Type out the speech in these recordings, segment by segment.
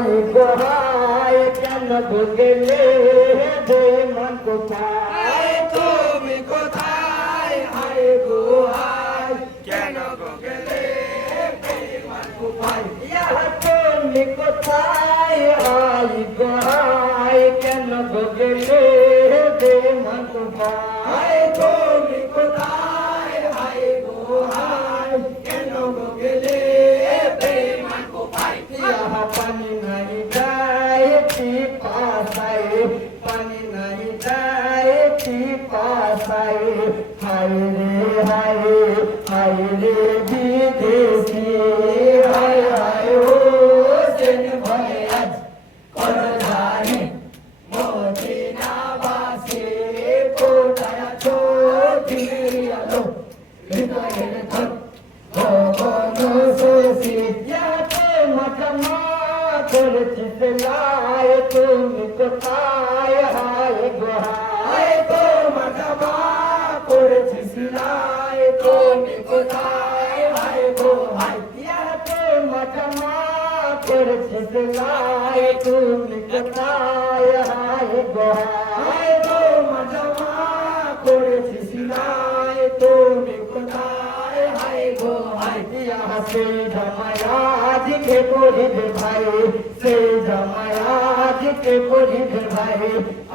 high গো high কেন গো গেলে বেঈমান কোথায় তুমি কোথায় হাই গো হাই কেন গো গেলে বেঈমান কোথায় তুমি কোথায় হাই গো হাই কেন গো গেলে বেঈমান কোথায় তুমি কোথায় হাই গো হাই কেন গো গেলে বেঈমান কোথায় পানি নাই যায় পাশায় পানি নাই যায় পাশায় হাই রে বিদেশি হাই হাই ও সেন ভয়ে আজ করধারি মদিনাবাসী কোথায় আছো দিনের আলো হৃদয়ের ধন ভবন শশী মজমা করেছিস লাই তুমি কোথায় হাই গো হাই তোমার জবা করেছি সিলাই তুমি কোথায় হাই গো হাই মজমা করেছিস লাই তুমি কোথায় হাই গো হাই তোমার জবা করেছি সিলাই তুমি কোথায় হাই গো হাই से जमायाज के पुरिद भाई से जमायाज के पुरिद भाई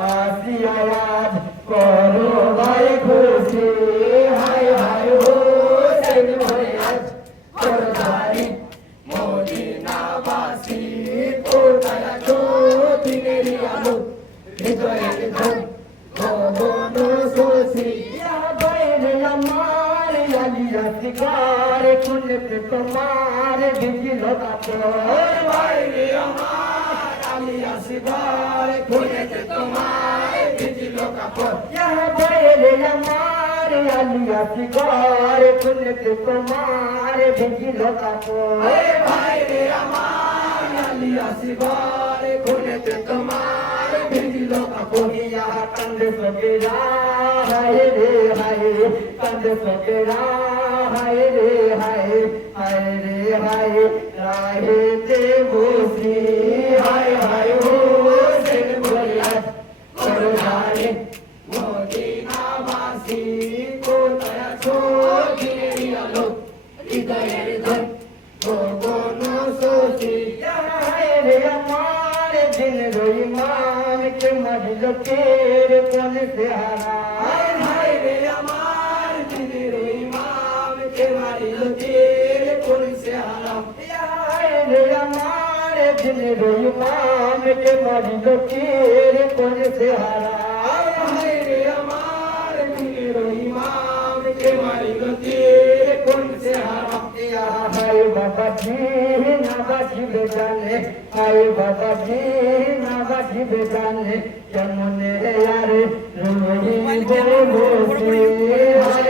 आसिया याद करो भाई खुशी हाय हाय हो সেন ভয়ে আজ করধারি মদিনাবাসী কোথায় আছো দিনের আলো হৃদয়ের ধন ভবন শশী या बैर लमार अलिया सिगार कुन पे कुमार बिजलो का तोर বাইরে আমার আলিয়া সিগার খুলেছে তোমার ভিজলো কাপড় या बैर लमार अलिया सिगार कुन पे कुमार बिजलो का तोर বাইরে আমার আলিয়া সিগার খুলেছে তোমার ভিজলো কাপড় या कंद सकेरा हाय रे हाय कंद सकेरा हाय रे हाय हाय रे हाय राहे ते बोसी हाय हाय हो সেন ভয়ে আজ করধারি মদিনাবাসী কোথায় আছো দিনের আলো হৃদয়ের ধন ভবন শশী हाय रे हमारे दिन रोई मान के मजलो तेरे कौन से हरा হায় রে আমার দিনের ইমাম কে মারিল তীর কোন সে হারাম हाय रे हमारे दिन रोई मान के मजलो तेरे कौन से हरा হায় রে আমার দিনের ইমাম কে মারিল তীর কোন সে হারাম हाय बाबा जी ना बाजी बेजाने हाय बाबा जी ना बाजी बेजाने जमुने यार रोई बोसी हाय